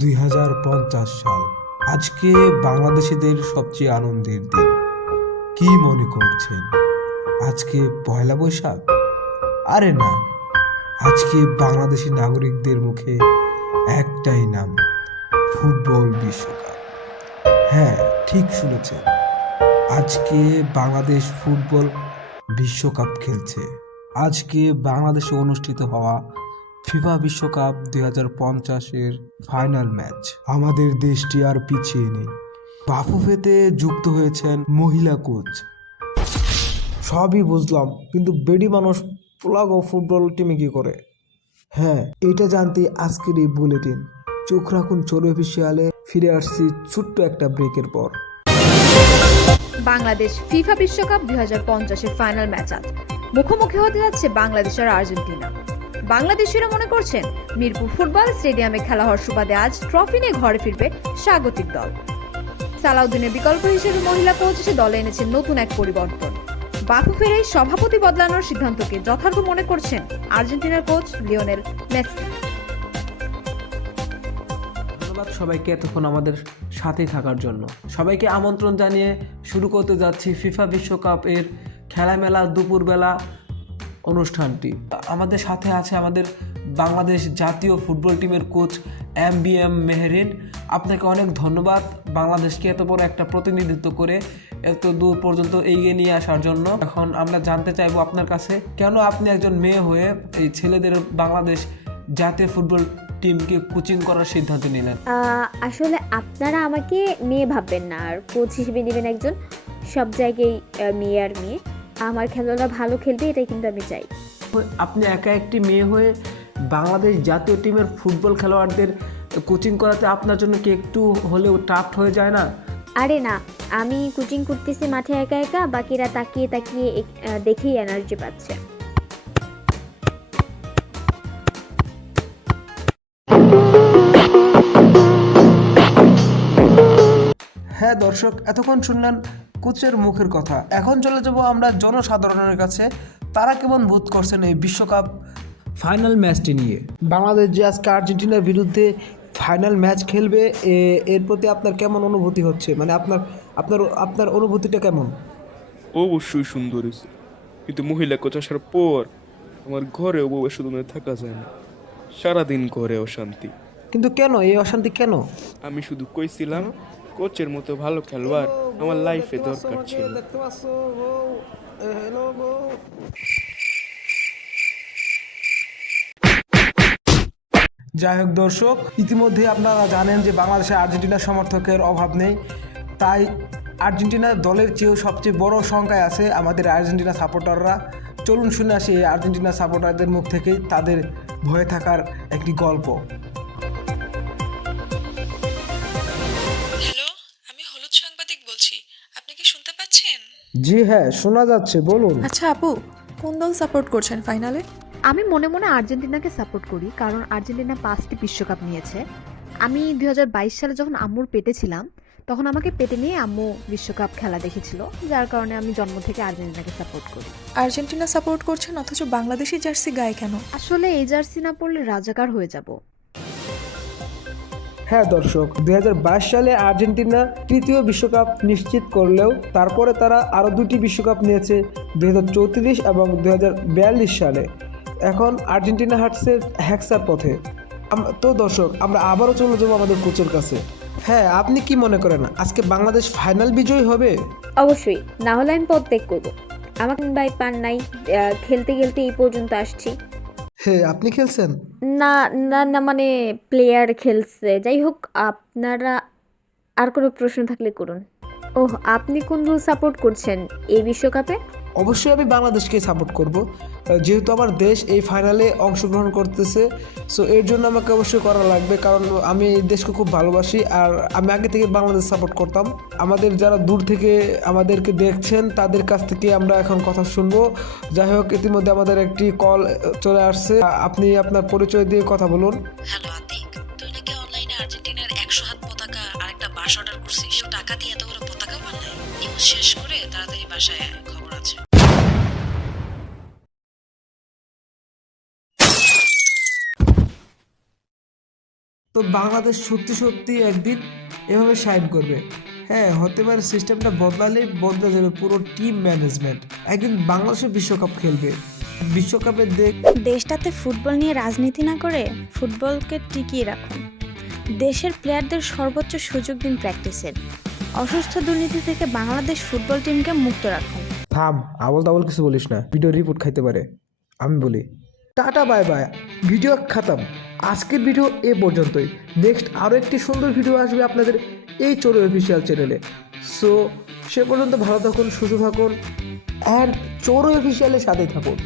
দুই হাজার পঞ্চাশ সাল। আজকে বাংলাদেশিদের সবচেয়ে আনন্দের দিন। কি মনে করছেন? আজকে পয়লা বৈশাখ? আরে না, আজকে বাংলাদেশি নাগরিকদের মুখে একটাই নাম, ফুটবল বিশ্বকাপ। হ্যাঁ ঠিক শুনেছেন। আজকে বাংলাদেশ ফুটবল বিশ্বকাপ খেলছে। আজকে বাংলাদেশে অনুষ্ঠিত হওয়া ফিফা বিশ্বকাপ দুই হাজার পঞ্চাশের ফাইনাল ম্যাচ। আমাদের দেশটি আর পিছিয়ে নেই। বাফুফেতে যুক্ত হয়েছেন মহিলা কোচ। সবই বুঝলাম, কিন্তু বেডি মানুষ পোলাগ ও ফুটবল টিমে কি করে? হ্যাঁ এটা জানতে আজকের এই বুলেটিন। চোখ রাখুন চলে অফিসিয়ালে, ফিরে আসছি ছোট্ট একটা ব্রেকের পর। বাংলাদেশ ফিফা বিশ্বকাপ দুই হাজার পঞ্চাশের ফাইনাল ম্যাচ আজ। মুখোমুখি হতে যাচ্ছে বাংলাদেশ আর আর্জেন্টিনা। বাংলাদেশিরা মনে করছেন মিরপুর ফুটবল স্টেডিয়ামে খেলা হওয়ার সুবাদে আজ ট্রফি নিয়ে ঘরে ফিরবে স্বাগতিক দল। সালাউদ্দিনের বিকল্প হিসেবে মহিলা কোচ এসে দলে এনেছেন নতুন এক পরিবর্তন। বাফুফের এই সভাপতি বদলানোর সিদ্ধান্তকে যথার্থ মনে করছেন আর্জেন্টিনার কোচ লিওনেল মেসি। ধন্যবাদ সবাইকে এতক্ষণ আমাদের সাথে থাকার জন্য। সবাইকে আমন্ত্রণ জানিয়ে শুরু করতে যাচ্ছি ফিফা বিশ্বকাপের খেলামেলা দুপুরবেলা। অনুষ্ঠানটি। আমাদের সাথে আছে আমাদের বাংলাদেশ জাতীয় ফুটবল টিমের coach M B M Mehrin. আপনাকে অনেক ধন্যবাদ বাংলাদেশকে এত বড় একটা প্রতিনিধিত্ব করে, এত দূর পর্যন্ত এগিয়ে নিয়ে আসার জন্য। এখন আমরা জানতে চাইব আপনার কাছে, কেন আপনি একজন মেয়ে হয়ে এই ছেলেদের বাংলাদেশ জাতীয় ফুটবল টিমকে কোচিং করার সিদ্ধান্ত নিলেন? আসলে আপনারা আমাকে মেয়ে ভাববেন না, আর কোচ হিসেবে নেবেন একজন সব জায়গায় মেয়ে আর মেয়ে। আমার খেলোয়াড়রা ভালো খেলবে এটাই কিন্তু আমি চাই। আপনি একা একটি মেয়ে হয়ে বাংলাদেশ জাতীয় টিমের ফুটবল খেলোয়াড়দের কোচিং করাতে আপনার জন্য কি একটু হলেও টাফ হয়ে যায় না? আরে না আমি কোচিং করতেছি মাঠে একা একা বাকিরা তাকিয়ে তাকিয়ে দেখেই এনার্জি পাচ্ছে। হ্যাঁ দর্শক এতক্ষণ শুনলেন কোচের মুখের কথা। এখন চলে যাব আমরা জনসাধারণের কাছে। তারা কেমন বোধ করছেন এই বিশ্বকাপ ফাইনাল ম্যাচটি নিয়ে? বাংলাদেশ যে আজকে আর্জেন্টিনার বিরুদ্ধে ফাইনাল ম্যাচ খেলবে এ- এর প্রতি আপনার কেমন অনুভূতি হচ্ছে? মানে আপনার আপনার আপনার অনুভূতিটা কেমন? অবশ্যই সুন্দর হয়েছে। কিন্তু মহিলা কোচ আসার পর আমার ঘরে বউ শুধু থাকা যায় না। সারাদিন ঘরে অশান্তি। কিন্তু কেন? এই অশান্তি কেন? আমি শুধু কইছিলাম কোচের মতো ভালো খেলোয়াড় আমার লাইফে দরকার ছিল। যাই হোক দর্শক ইতিমধ্যে আপনারা জানেন যে বাংলাদেশে আর্জেন্টিনা সমর্থকের অভাব নেই। তাই আর্জেন্টিনা দলের চেয়েও সবচেয়ে বড় সংখ্যায় আছে আমাদের আর্জেন্টিনা সাপোর্টাররা। চলুন শুনে আসি আর্জেন্টিনা সাপোর্টারদের মুখ থেকেই তাদের ভয়ে থাকার একটি গল্প। জি হ্যাঁ শোনা যাচ্ছে বলুন। আচ্ছা আপু কোন দল সাপোর্ট করছেন ফাইনালে? আমি মনে মনে আর্জেন্টিনাকে সাপোর্ট করি কারণ আর্জেন্টিনা পাঁচটি বিশ্বকাপ নিয়েছে। আমি দুই হাজার বাইশ সালে যখন আম্মুর পেটে ছিলাম তখন আমাকে পেটে নিয়ে আম্মু বিশ্বকাপ খেলা দেখেছিল যার কারণে আমি জন্ম থেকে আর্জেন্টিনাকে সাপোর্ট করি। আর্জেন্টিনা সাপোর্ট করছেন অথচ বাংলাদেশি জার্সি গায়ে কেন? আসলে এই জার্সি না পড়লে রাজাকার হয়ে যাব। হ্যাঁ দর্শক, দুই হাজার বাইশ সালে আর্জেন্টিনা তৃতীয় বিশ্বকাপ নিশ্চিত করলেও তারপরে তারা আরও দুটি বিশ্বকাপ নিয়েছে, দুই হাজার চৌত্রিশ এবং দু হাজার বিয়াল্লিশ সালে। এখন আর্জেন্টিনা হাঁটছে হ্যাক্সার পথে। তো দর্শক, আমরা আবারও চলে যাব আমাদের কোচের কাছে। হ্যাঁ আপনি কি মনে করেন, আজকে বাংলাদেশ ফাইনাল বিজয়ী হবে? অবশ্যই, না হলে আমি পথ পদত্যাগ করব। আমাকে ভাই পান নাই খেলতে খেলতে এই পর্যন্ত আসছি। হ্যাঁ আপনি খেলছেন? না না না মানে প্লেয়ার খেলছে। যাই হোক, আপনারা আর কোনো প্রশ্ন থাকলে করুন। ওহ, আপনি কোন দল সাপোর্ট করছেন? এই বিশ্বকাপে? অবশ্যই আমি বাংলাদেশকে সাপোর্ট করব। যেহেতু আমার দেশ এই ফাইনালে অংশগ্রহণ করতেছে সো এর জন্য আমাকে অবশ্যই করা লাগবে, কারণ আমি দেশকে খুব ভালোবাসি, আর আমি আগে থেকে বাংলাদেশ সাপোর্ট করতাম। আমাদের যারা দূর থেকে আমাদেরকে দেখছেন, তাদের কাছ থেকে আমরা এখন কথা শুনব। যাই হোক, ইতিমধ্যে আমাদের একটি কল চলে আসছে। আপনি আপনার পরিচয় দিয়ে কথা বলুন। হ্যালো টাকা দিয়ে এত বড় পতাকা বানায় নিউজ শেষ করে তাড়াতাড়ি বাসায় আয়, খবর আছে। তো বাংলাদেশ সত্যি সত্যি একদিন এভাবে সাইন করবে। হ্যাঁ হতে পারে সিস্টেমটা বদলালেই বদলে যাবে পুরো টিম ম্যানেজমেন্ট একদিন বাংলাদেশও বিশ্বকাপ খেলবে। বিশ্বকাপে দেখ দেশটাতে ফুটবল নিয়ে রাজনীতি না করে ফুটবলকে টিকিয়ে রাখুন। দেশের প্লেয়ারদের সর্বোচ্চ সুযোগ দিন প্র্যাকটিসের অসুস্থ দুর্নীতি থেকে বাংলাদেশ ফুটবল টিমকে মুক্ত রাখুন। থাম আবল তাবল কিছু বলিস না। ভিডিও রিপোর্ট খাইতে পারে। আমি বলি, টাটা, বাই বাই। ভিডিও খাতাম। আজকের ভিডিও এ পর্যন্তই। নেক্সট আরও একটি সুন্দর ভিডিও আসবে আপনাদের এই চোর অফিসিয়াল চ্যানেলে। সো, সে পর্যন্ত ভালো থাকুন, সুস্থ থাকুন অ্যান্ড চোর অফিসিয়ালের সাথেই থাকুন।